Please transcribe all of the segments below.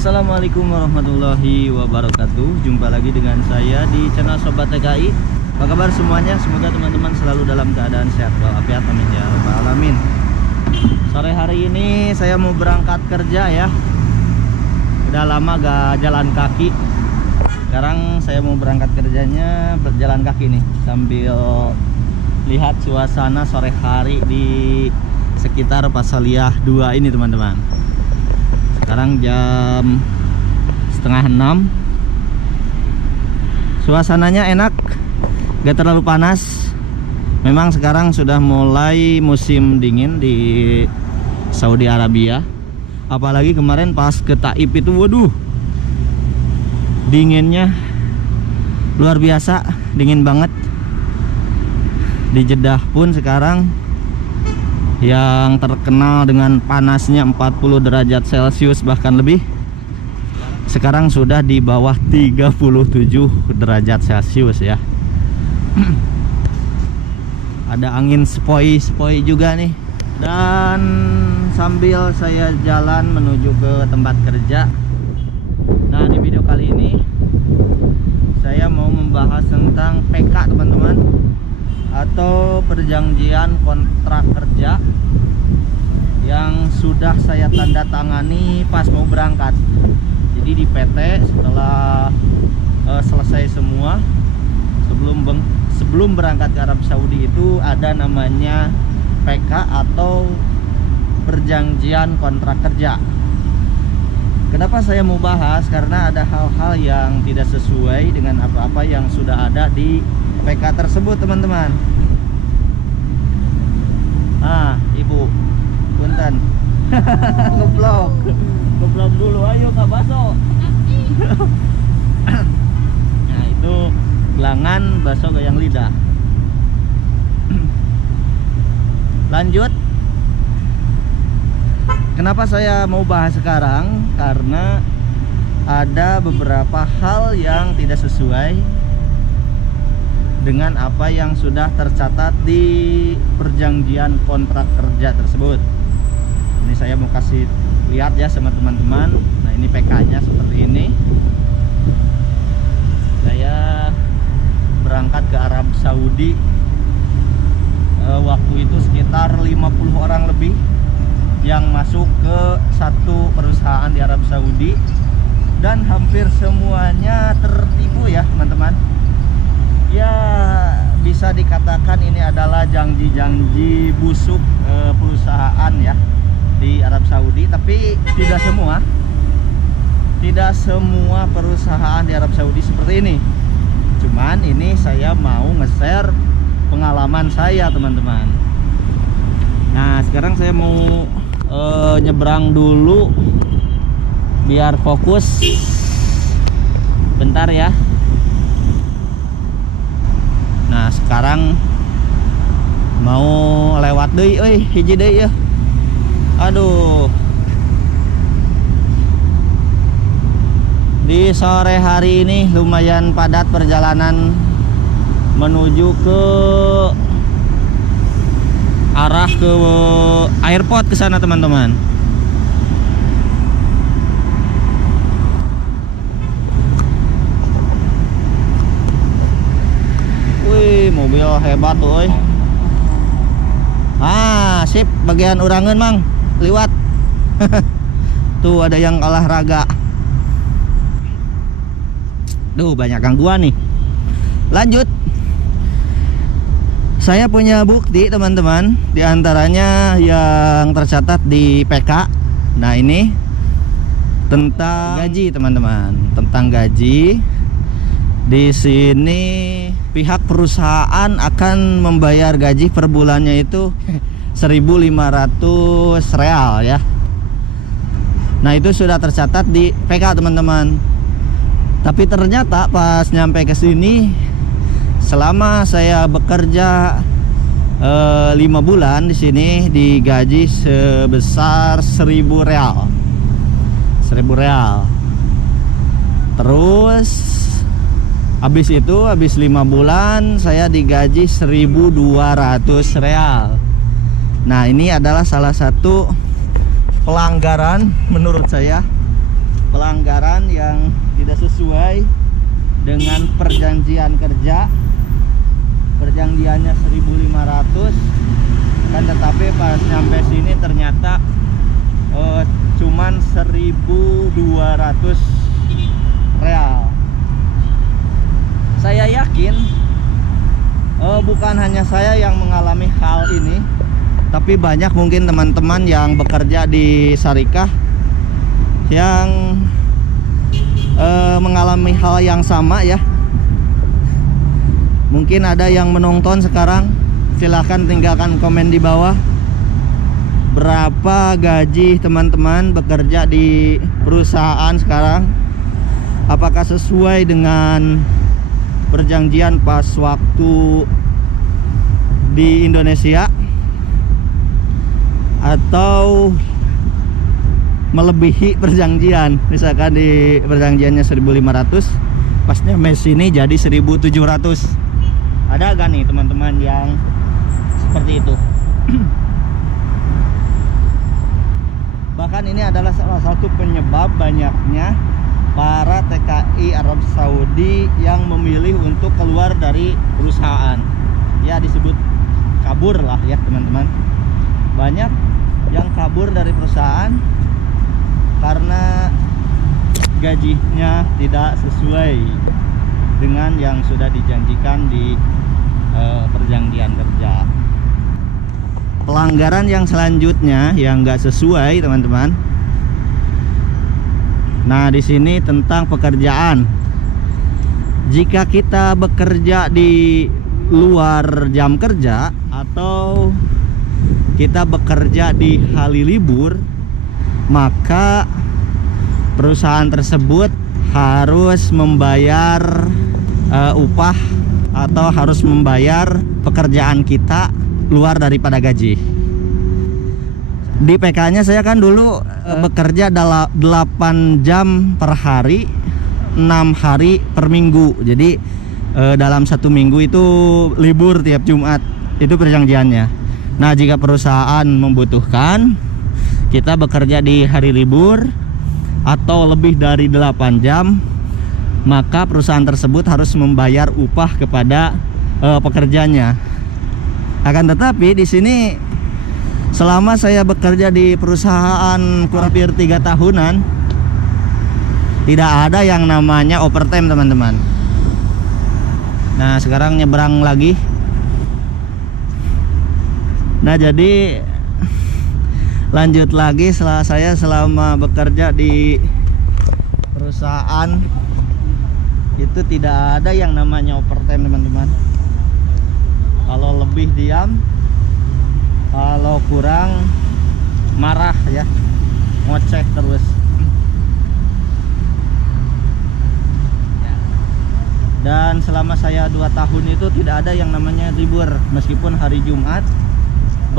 Assalamualaikum warahmatullahi wabarakatuh. Jumpa lagi dengan saya di channel Sobat TKI. Apa kabar semuanya? Semoga teman-teman selalu dalam keadaan sehat walafiat, amin ya rabbal alamin. Sore hari ini saya mau berangkat kerja ya. Udah lama gak jalan kaki. Sekarang saya mau berangkat kerjanya berjalan kaki nih, sambil lihat suasana sore hari di sekitar Pasaliah 2 ini teman-teman. Sekarang jam setengah 6. Suasananya enak, gak terlalu panas. Memang sekarang sudah mulai musim dingin di Saudi Arabia. Apalagi kemarin pas ke Taif itu, waduh, dinginnya luar biasa, dingin banget. Di Jeddah pun sekarang yang terkenal dengan panasnya 40 derajat Celcius bahkan lebih, sekarang sudah di bawah 37 derajat Celcius ya. Ada angin sepoi-sepoi juga nih. Dan sambil saya jalan menuju ke tempat kerja. Nah, di video kali ini saya mau membahas tentang PK teman-teman, atau perjanjian kontrak kerja yang sudah saya tanda tangani pas mau berangkat. Jadi di PT setelah selesai semua, sebelum berangkat ke Arab Saudi itu ada namanya PK atau perjanjian kontrak kerja. Kenapa saya mau bahas? Karena ada hal-hal yang tidak sesuai dengan apa-apa yang sudah ada di PK tersebut teman-teman. Ah, ibu punten. ngeblok dulu, ayo Kak Baso. Nah, itu gelangan baso goyang lidah. Lanjut. Kenapa saya mau bahas sekarang? Karena ada beberapa hal yang tidak sesuai dengan apa yang sudah tercatat di perjanjian kontrak kerja tersebut. Ini saya mau kasih lihat ya sama teman-teman. Nah, ini PK-nya seperti ini. Saya berangkat ke Arab Saudi. Waktu itu sekitar 50 orang lebih yang masuk ke satu perusahaan di Arab Saudi, dan hampir semuanya tertipu ya teman-teman. Ya, bisa dikatakan ini adalah janji-janji busuk perusahaan ya di Arab Saudi. Tapi tidak semua perusahaan di Arab Saudi seperti ini. Cuman ini saya mau nge-share pengalaman saya teman-teman. Nah, sekarang saya mau nyebrang dulu biar fokus. Bentar ya. Nah, sekarang mau lewat deui euy, hiji deui ya. Aduh. Di sore hari ini lumayan padat perjalanan menuju ke arah ke airport ke sana teman-teman. Mobil hebat tuh. Ah, sip, bagian urangan mang liwat. Tuh ada yang olahraga. Duh, banyak gangguan nih. Lanjut. Saya punya bukti teman-teman, diantaranya yang tercatat di PK. Nah, ini tentang gaji teman-teman, tentang gaji. Di sini pihak perusahaan akan membayar gaji per bulannya itu 1.500 real ya. Nah, itu sudah tercatat di PK teman-teman. Tapi ternyata pas nyampe ke sini, selama saya bekerja 5 bulan di sini, digaji sebesar 1.000 real. 1.000 real. Terus habis 5 bulan saya digaji 1.200 real. Nah, ini adalah salah satu pelanggaran menurut saya pelanggaran yang tidak sesuai dengan perjanjian kerja. Perjanjiannya 1.500 kan, tetapi pas nyampe sini ternyata cuman 1.200 real. Saya yakin bukan hanya saya yang mengalami hal ini, tapi banyak mungkin teman-teman yang bekerja di syarikah yang mengalami hal yang sama ya. Mungkin ada yang menonton sekarang, silahkan tinggalkan komen di bawah. Berapa gaji teman-teman bekerja di perusahaan sekarang? Apakah sesuai dengan perjanjian pas waktu di Indonesia, atau melebihi perjanjian? Misalkan di perjanjiannya 1.500, pasnya mes ini jadi 1.700. Ada gak nih teman-teman yang seperti itu? Bahkan ini adalah salah satu penyebab banyaknya para TKI Arab Saudi yang memilih untuk keluar dari perusahaan. Ya, disebut kabur lah ya teman-teman. Banyak yang kabur dari perusahaan karena gajinya tidak sesuai dengan yang sudah dijanjikan di perjanjian kerja. Pelanggaran yang selanjutnya yang nggak sesuai teman-teman. Nah, di sini tentang pekerjaan. Jika kita bekerja di luar jam kerja atau kita bekerja di hari libur, maka perusahaan tersebut harus membayar upah atau harus membayar pekerjaan kita luar daripada gaji. Di PK-nya saya kan dulu bekerja 8 jam per hari, 6 hari per minggu. Jadi dalam 1 minggu itu libur tiap Jumat. Itu perjanjiannya. Nah, jika perusahaan membutuhkan kita bekerja di hari libur atau lebih dari 8 jam, maka perusahaan tersebut harus membayar upah kepada pekerjanya. Akan tetapi di sini selama saya bekerja di perusahaan hampir 3 tahunan, tidak ada yang namanya overtime teman-teman. Nah, sekarang nyebrang lagi. Nah, jadi lanjut lagi, setelah saya selama bekerja di perusahaan itu tidak ada yang namanya overtime teman-teman. Kalau lebih diam, kalau kurang marah ya, ngocek terus. Dan selama saya 2 tahun itu tidak ada yang namanya libur, meskipun hari Jumat,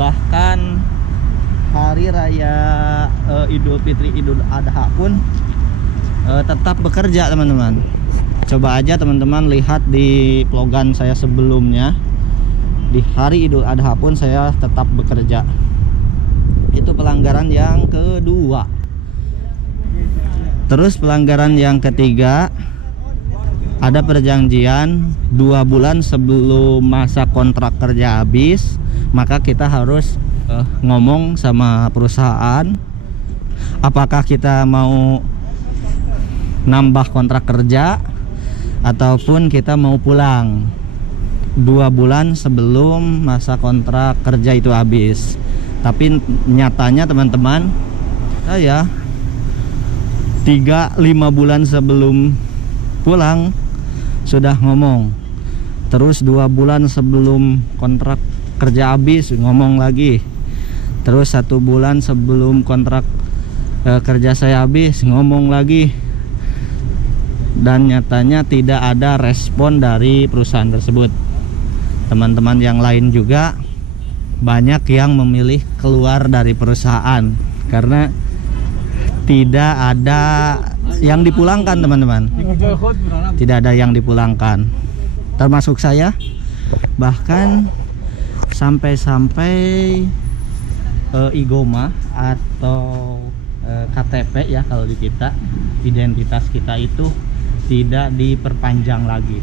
bahkan hari raya Idul Fitri, Idul Adha pun tetap bekerja teman-teman. Coba aja teman-teman lihat di vlogan saya sebelumnya, di hari Idul Adha pun saya tetap bekerja. Itu pelanggaran yang kedua. Terus pelanggaran yang ketiga, ada perjanjian 2 bulan sebelum masa kontrak kerja habis, maka kita harus ngomong sama perusahaan apakah kita mau nambah kontrak kerja ataupun kita mau pulang 2 bulan sebelum masa kontrak kerja itu habis. Tapi nyatanya teman-teman, saya 3-5 bulan sebelum pulang sudah ngomong, terus 2 bulan sebelum kontrak kerja habis ngomong lagi, terus 1 bulan sebelum kontrak kerja saya habis ngomong lagi. Dan nyatanya tidak ada respon dari perusahaan tersebut. Teman-teman yang lain juga banyak yang memilih keluar dari perusahaan karena tidak ada yang dipulangkan teman-teman. Tidak ada yang dipulangkan, termasuk saya. Bahkan sampai-sampai igoma atau KTP ya, kalau di kita identitas kita itu tidak diperpanjang lagi.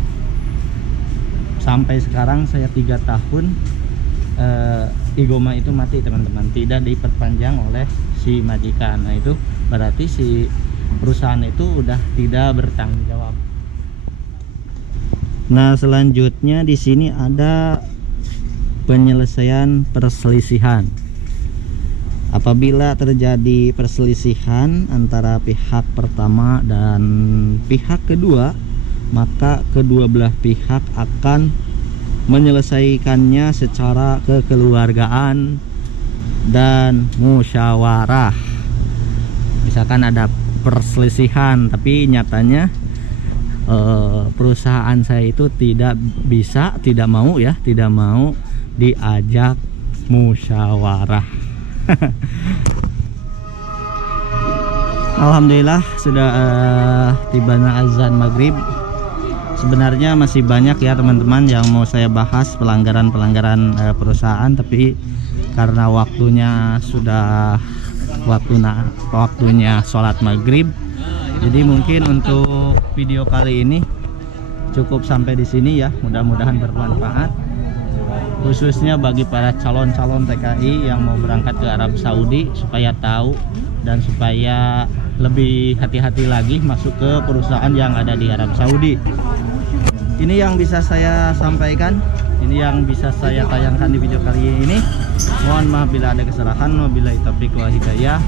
Sampai sekarang saya 3 tahun Igoma itu mati teman-teman, tidak diperpanjang oleh si majikan. Nah itu berarti si perusahaan itu udah tidak bertanggung jawab. Nah selanjutnya di sini ada penyelesaian perselisihan. Apabila terjadi perselisihan antara pihak pertama dan pihak kedua, maka kedua belah pihak akan menyelesaikannya secara kekeluargaan dan musyawarah. Misalkan ada perselisihan tapi nyatanya perusahaan saya itu tidak mau diajak musyawarah. Alhamdulillah sudah tibanya azan maghrib. Sebenarnya masih banyak ya teman-teman yang mau saya bahas pelanggaran perusahaan, tapi karena waktunya sudah waktunya sholat maghrib, jadi mungkin untuk video kali ini cukup sampai di sini ya. Mudah-mudahan bermanfaat, khususnya bagi para calon-calon TKI yang mau berangkat ke Arab Saudi, supaya tahu dan supaya lebih hati-hati lagi masuk ke perusahaan yang ada di Arab Saudi. Ini yang bisa saya sampaikan, ini yang bisa saya tayangkan di video kali ini. Mohon maaf bila ada kesalahan. Wabillahi taufiq wal hidayah.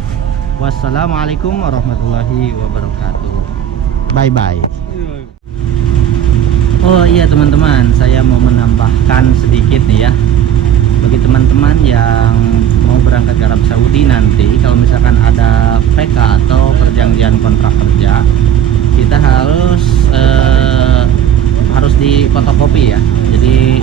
Wassalamualaikum warahmatullahi wabarakatuh. Bye bye. Oh iya teman-teman, saya mau menambahkan sedikit nih ya. Bagi teman-teman yang mau berangkat ke Arab Saudi nanti, kalau misalkan ada PK atau perjanjian kontrak kerja, kita harus di fotokopi ya. Jadi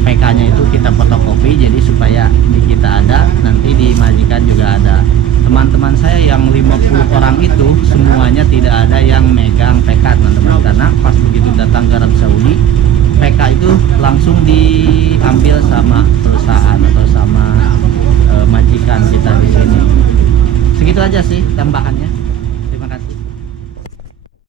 PK-nya itu kita fotokopi, jadi supaya di kita ada, nanti di majikan juga ada. Teman-teman saya yang 50 orang itu semuanya tidak ada yang megang PK teman-teman, karena pas begitu datang ke Arab Saudi, PK itu langsung diambil sama perusahaan atau sama majikan kita di sini. Segitu aja sih tambahannya.